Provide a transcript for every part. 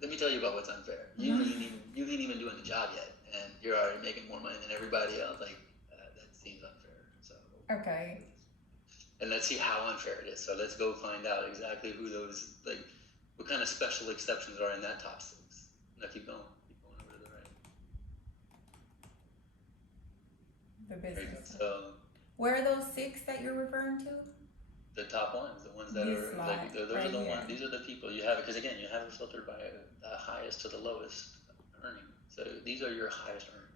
Let me tell you about what's unfair. You ain't even doing the job yet, and you're already making more money than everybody else. Like that seems unfair. So Okay. and let's see how unfair it is. So let's go find out exactly who those what kind of special exceptions are in that top 6. Now keep going over to the right. The There you go. business. So Where are those 6 that you're referring to? the top ones, the ones that This are slide, like those right are the here. ones. These are the people you have it because again you have it filtered by the highest to the lowest earning. So these are your highest earning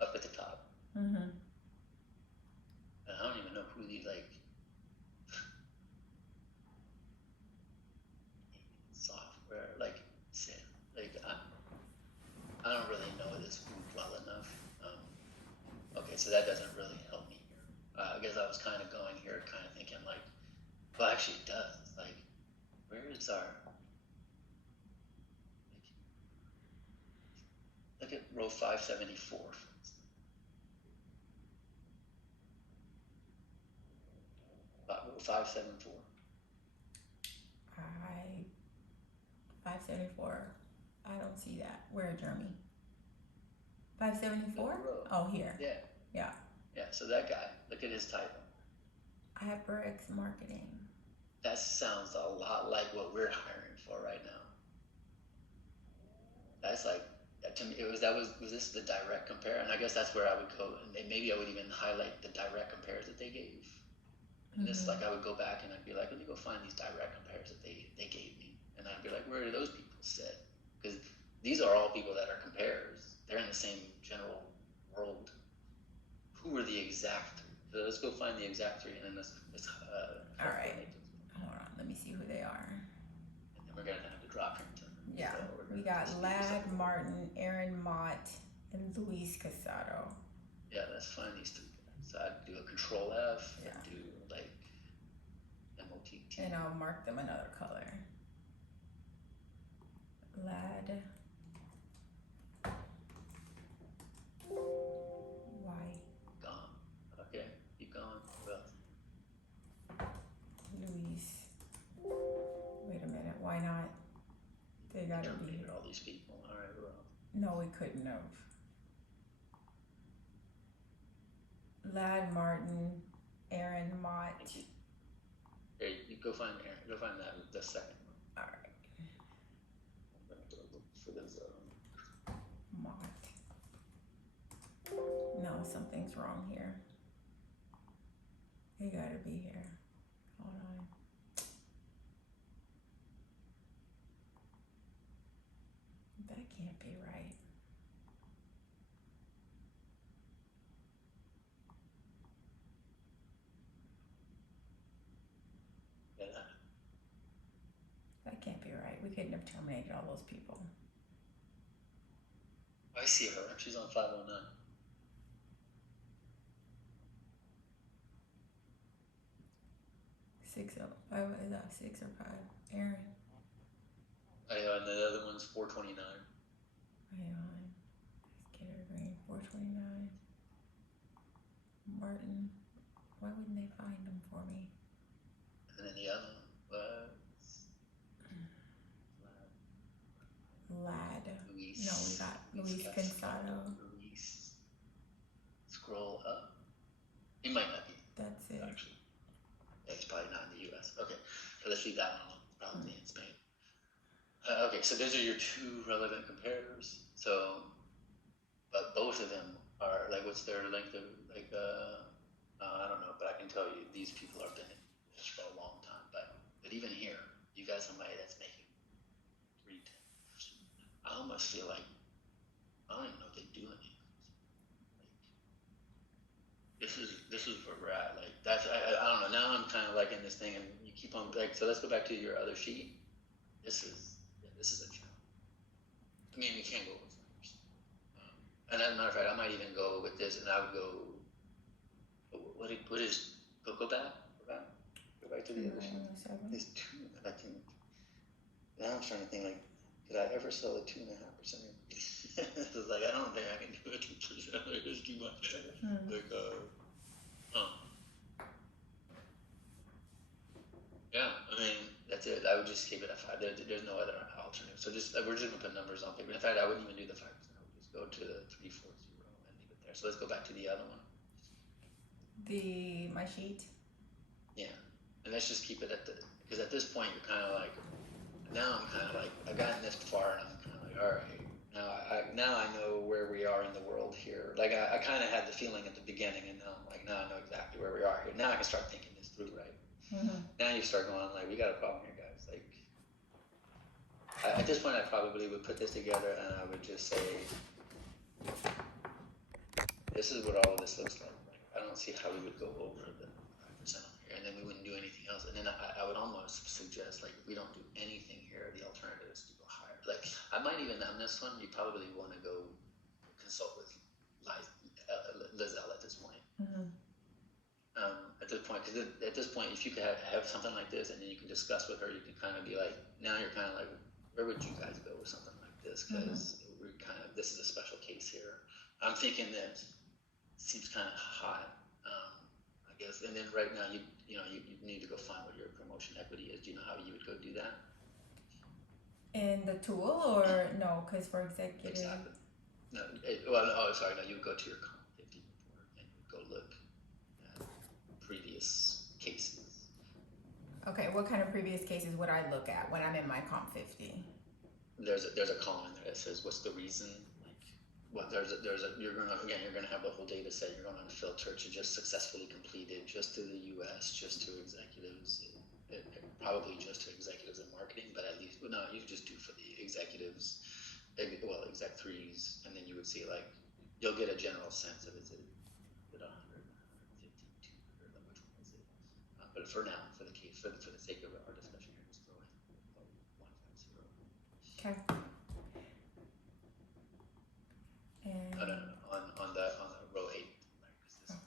up at the top. Mm-hmm. And I don't even know who these software I don't really know this group well enough. Okay, so that doesn't really help me here. I guess I was kind of going here, kind of thinking well, actually it does. Where is our? Look at row 574. Row 574. 574. I don't see that. Where, Jeremy? 574? Oh, here. Yeah. Yeah. Yeah, so that guy, look at his title. HyperX Marketing. That sounds a lot like what we're hiring for right now. That's to me, was this the direct compare? And I guess that's where I would go, and maybe I would even highlight the direct compares that they gave. And this, I would go back and I'd be like, let me go find these direct compares that they gave me. And I'd be like, where do those people sit? Because these are all people that are compares. They're in the same general world. Who were the exact? So let's go find the exact 3, and then let's all right. Hold on, let me see who they are. And then we're gonna have to drop him to. Yeah, so we got Ladd Martin, Aaron Mott, and Luis Casado. Yeah, let's find these 3 guys. So I'd do a Control F. Yeah. And do MOTT. And I'll mark them another color. Ladd. Why? Gone. Okay, keep going. Well. Luis. Wait a minute. Why not? They gotta be here. All these people. All right, we're off. No, we couldn't have. Ladd Martin, Aaron Mott. Hey, you go find Aaron. Go find the second one. All right. I'm gonna go look for those. Mott. No, something's wrong here. They gotta be here. Hold on. That can't be right. Yeah. That can't be right. We couldn't have terminated all those people. I see her. She's on 509. Is that 6 or 5? Aaron. And the other one's 429. Hang on. Gator Green, 429. Martin. Why wouldn't they find them for me? And then the other one was Ladd. Luis. No, we got Luis Cansado. Luis. Scroll up. He might not be. That's it. Actually. Yeah, he's probably not in the US. Okay, so let's leave that one alone. Probably in Spain. Okay, so those are your 2 relevant comparators. So, but both of them are what's their length of I don't know, but I can tell you these people have been in this for a long time. But even here, you got somebody that's making 310. I almost feel like I don't even know if they do anything. This is where we're at. That's I don't know. Now I'm kind of in this thing, and you keep on so let's go back to your other sheet. This is a challenge. I mean, we can't go with numbers. And as a matter of fact, I might even go with this, and I would go. What is go back to the other sheet. There's 2 that I can. Now I'm trying to think did I ever sell a 2.5%? It's I don't think I can do a 2%. It's too much. Yeah, I mean that's that's it. I would just keep it at 5. There's no other alternative. So just we're just gonna put numbers on paper. In fact, I wouldn't even do the 5%. I would just go to the 340 and leave it there. So let's go back to the other one. My sheet. Yeah, and let's just keep it at because at this point you're kind of like, now I'm kind of like, I've gotten this far and I'm kind of like, all right, now I know where we are in the world here. Like I kind of had the feeling at the beginning, and now I'm like, now I know exactly where we are here. Now I can start thinking this through, right? Now you start going like, we got a problem here, guys. Like at this point, I probably would put this together and I would just say, this is what all of this looks like. I don't see how we would go over the 5% on here, and then we wouldn't do anything else. And then I would almost suggest, like, if we don't do anything here, the alternative is to go higher. Like, I might even, on this one, you probably want to go consult with Lizelle at this point. At this point, because at this point, if you could have something like this, and then you can discuss with her, you can kind of be like, now you're kind of like, where would you guys go with something like this? Because we're kind of, this is a special case here. I'm thinking that seems kind of hot, I guess. And then right now, you need to go find what your promotion equity is. Do you know how you would go do that? In the tool, or no? Because for executive. Exactly. No, sorry. No, you would go to your Comp 50 report and you would go look at previous cases. Okay, what kind of previous cases would I look at when I'm in my Comp 50? There's a column in there that says what's the reason. Well, you're gonna have the whole data set. You're going to filter to just successfully completed, just to the U.S., just to executives, probably just to executives in marketing, but at least, no, you could just do for the executives, exec 3s, and then you would see, like, you'll get a general sense of is it 100, 150, 200, which one is it? But for now, for the case, for the sake of our discussion here, just throw in 150. Okay. And No, on the row 8, right? Because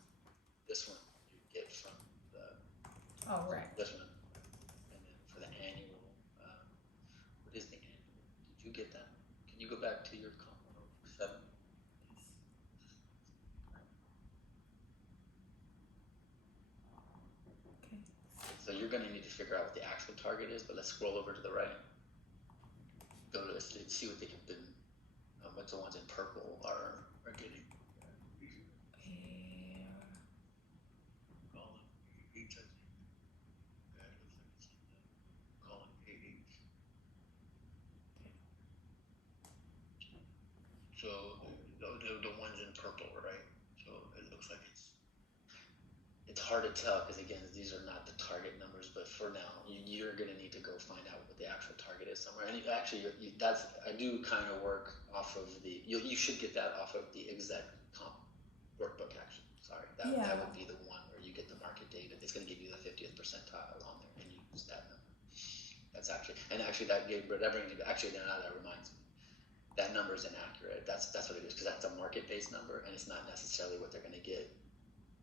this one you get from the right. this one, and then for the annual, what is the annual? Did you get that? Can you go back to your Comp 107? Okay. So you're going to need to figure out what the actual target is, but let's scroll over to the right. Go to let's see what they have been. What the ones in purple are getting. Column 8, I think. That looks like it's in the column 8. So the ones in purple, right? So it looks like it's hard to tell because again, these are not the target numbers. But for now, you're going to need to go find out what the actual target is somewhere. And actually, I do kind of work off of the. You should get that off of the Exec Comp workbook. Actually, sorry, that would be the one where you get the market data. It's going to give you the 50th percentile on there, and you use that number. That's actually that brings you. Actually, now that reminds me, that number is inaccurate. That's what it is because that's a market-based number, and it's not necessarily what they're going to get.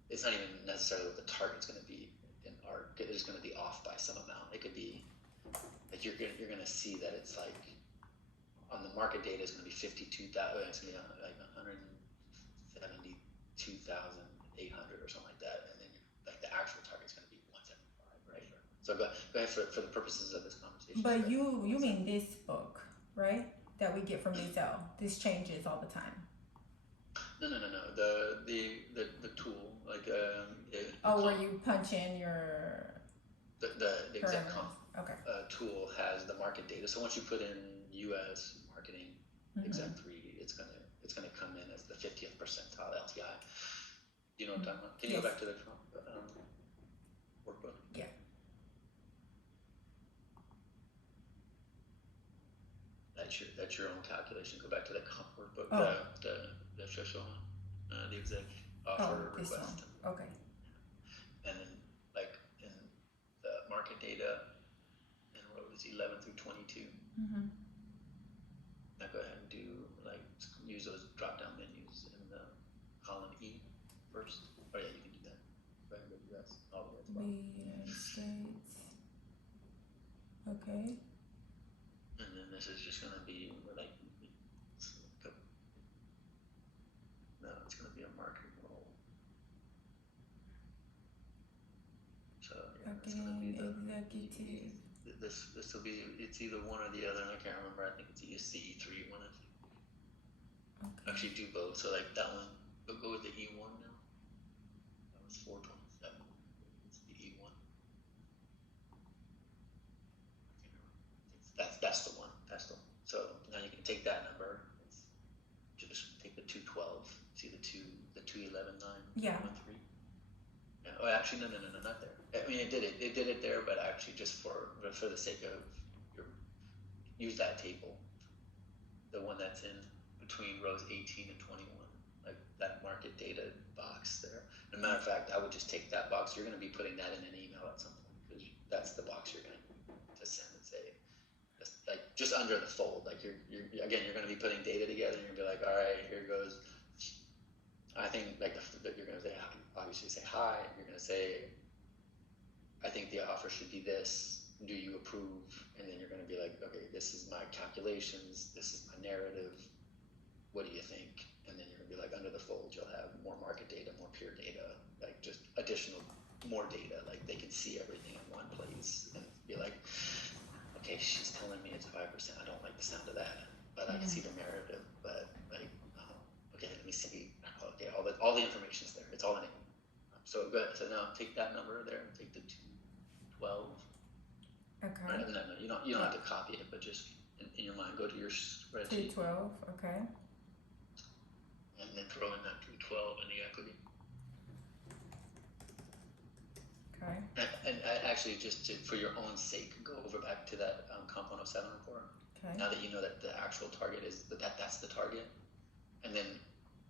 It's not even necessarily what the target's going to be. It's going to be off by some amount. It could be like you're going to see that it's like on the market data is going to be 52,000. It's going to be like 172,800 or something like that, and then like the actual target's going to be 175, right? So go ahead for the purposes of this conversation. But you mean this book, right? That we get from Lizelle. This changes all the time. No. The tool, like where you punch in your the Exec Comp tool has the market data. So once you put in U.S. marketing Exec 3, it's gonna come in as the 50th percentile LTI. You know what I'm talking about? Can you go back to the workbook? Yeah. That's your own calculation. Go back to the Comp workbook. The official one, the Exec offer request. Okay. And then, like in the market data, in rows 11 through 22. Now go ahead and use those drop-down menus in the column E first. Oh yeah, you can do that. Go ahead and go do that all the way at the bottom. The United States. Okay. And then this is just gonna be like. No, it's going to be a market role. So yeah, it's going to be the executive. this will be, it's either one or the other, and I can't remember. I think it's E3 one. Okay. Actually, do both. So like that one, we'll go with the E1 now. That was 427. It's the E1. That's the one. That's the one. So now you can take that number. Just take the 212. See the 211 9. Yeah. 13. Yeah. Oh, actually, no, not there. I mean, it did it there, but actually, just for the sake of use that table, the one that's in between rows 18 and 21, like that market data box there. As a matter of fact, I would just take that box. You're going to be putting that in an email at some point because that's the box you're going to send and say, like just under the fold. Like you're going to be putting data together. And you're going to be like, all right, here goes. I think like you're going to say, obviously say hi. You're going to say, I think the offer should be this. Do you approve? And then you're going to be like, okay, this is my calculations. This is my narrative. What do you think? And then you're going to be like, under the fold, you'll have more market data, more peer data, like just additional, more data. Like they can see everything in one place and be like, okay, she's telling me it's 5%. I don't like the sound of that, but I can see the narrative. But like, okay, let me see. Okay, all the information's there. It's all in it. So good. So now take that number there and take the 212. Okay. No, you don't have to copy it, but just in your mind, go to your spreadsheet. 212. Okay. And then throw in that 212 in the equity. Okay. And actually, just for your own sake, go over back to that Comp 107 report. Okay. Now that you know that the actual target is that's the target, and then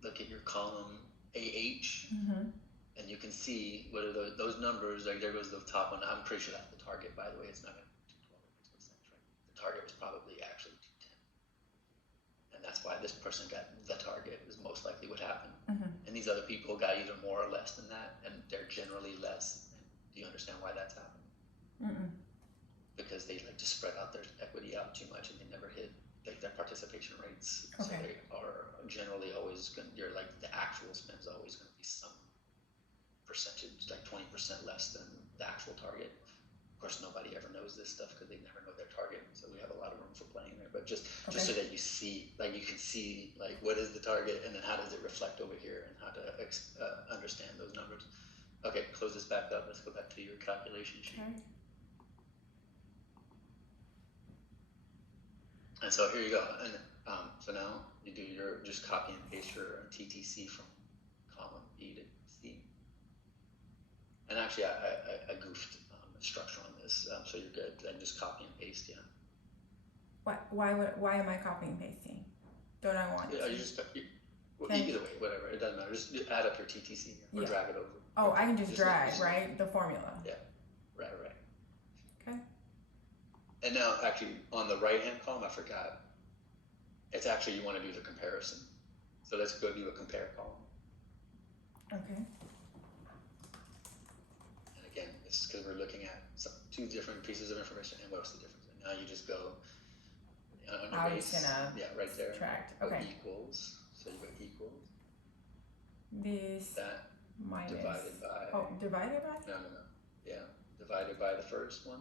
look at your column AH. Mm-hmm. And you can see what are those numbers. Like there goes the top one. I'm pretty sure that's the target. By the way, it's not going to be 212. It makes no sense, right? The target was probably actually 210, and that's why this person got the target. Is most likely what happened. Mm-hmm. And these other people got either more or less than that, and they're generally less. And do you understand why that's happened? Mm-mm. Because they like to spread out their equity out too much, and they never hit like their participation rates. Okay. So they are generally always going. You're like the actual spend is always going to be some percentage, like 20% less than the actual target. Of course, nobody ever knows this stuff because they never know their target, so we have a lot of room for playing there. But just so that you see, like you can see, like what is the target, and then how does it reflect over here, and how to understand those numbers. Okay, close this back up. Let's go back to your calculation sheet. Okay. And so here you go. And so now you do your just copy and paste your TTC from column B to C. And actually, I goofed structure on this, so you're good. Then just copy and paste, yeah. Why am I copying and pasting? Don't I want to? Either way, whatever. It doesn't matter. Just add up your TTC or drag it over. Oh, I can just drag, right? The formula. Yeah, right. Okay. And now, actually, on the right-hand column, I forgot. It's actually, you want to do the comparison. So let's go do a compare column. Okay. And again, it's because we're looking at two different pieces of information, and what's the difference? And now you just go on your base. Right there. Subtract. Okay. Equals. So you go equals. This. That. Minus. Divided by. Oh, divided by? No. Yeah. Divided by the first one.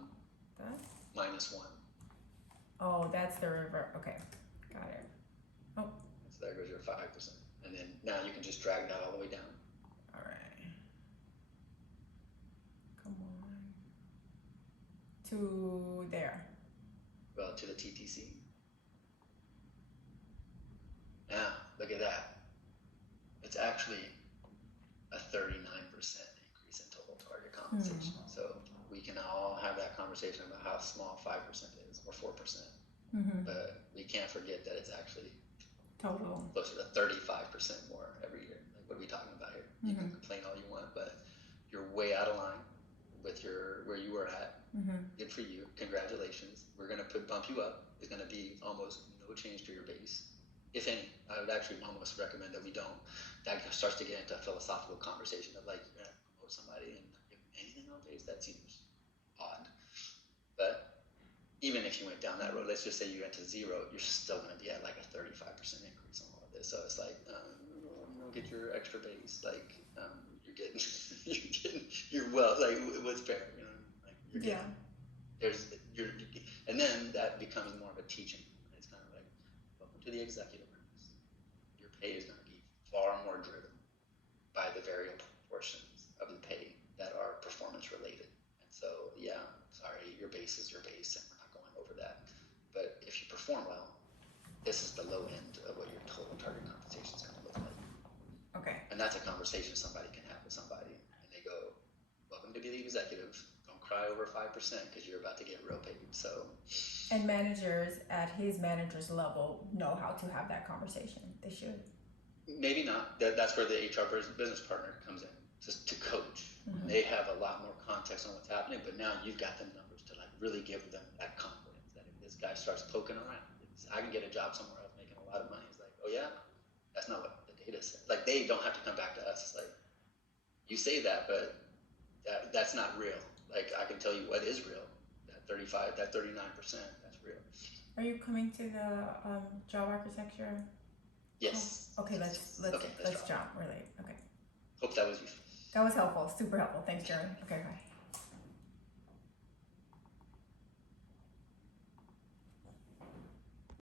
That? Minus 1. Oh, that's the reverse. Okay. Got it. Oh. So there goes your 5%. And then now you can just drag that all the way down. All right. Come on. To there. Well, to the TTC. Now, look at that. It's actually a 39% increase in total target compensation. So we can all have that conversation about how small 5% is, or 4%. But we can't forget that it's actually total closer to 35% more every year. Like, what are we talking about here? You can complain all you want, but you're way out of line with where you were at. Good for you. Congratulations. We're going to bump you up. It's going to be almost no change to your base, if any. I would actually almost recommend that we don't. That starts to get into a philosophical conversation of like, you're going to promote somebody and give anything on base. That seems odd. But even if you went down that road, let's just say you went to 0, you're still going to be at like a 35% increase on all of this. So it's like, get your extra base. Like, you're well, like, what's fair, like, you're getting. And then that becomes more of a teaching. It's kind of like, welcome to the executive ranks. Your pay is going to be far more driven by the variable portions of the pay that are performance related. And so, yeah, sorry, your base is your base, and we're not going over that. But if you perform well, this is the low end of what your total target compensation is going to look like. Okay. And that's a conversation somebody can have with somebody, and they go, welcome to be the executive. Don't cry over 5% because you're about to get real paid. So, and managers at his manager's level know how to have that conversation. They should. Maybe not. That's where the HR business partner comes in, just to coach. Mm-hmm. They have a lot more context on what's happening, but now you've got the numbers to like really give them that confidence that if this guy starts poking around, I can get a job somewhere else making a lot of money. It's like, oh yeah, that's not what the data says. Like they don't have to come back to us. It's like, you say that, but that's not real. Like I can tell you what is real. That 35, that 39%, that's real. Are you coming to the job architecture? Yes. Oh, okay, let's jump. Really. Okay. Hope that was useful. That was helpful. Super helpful. Thanks, Jeremy. Okay, bye.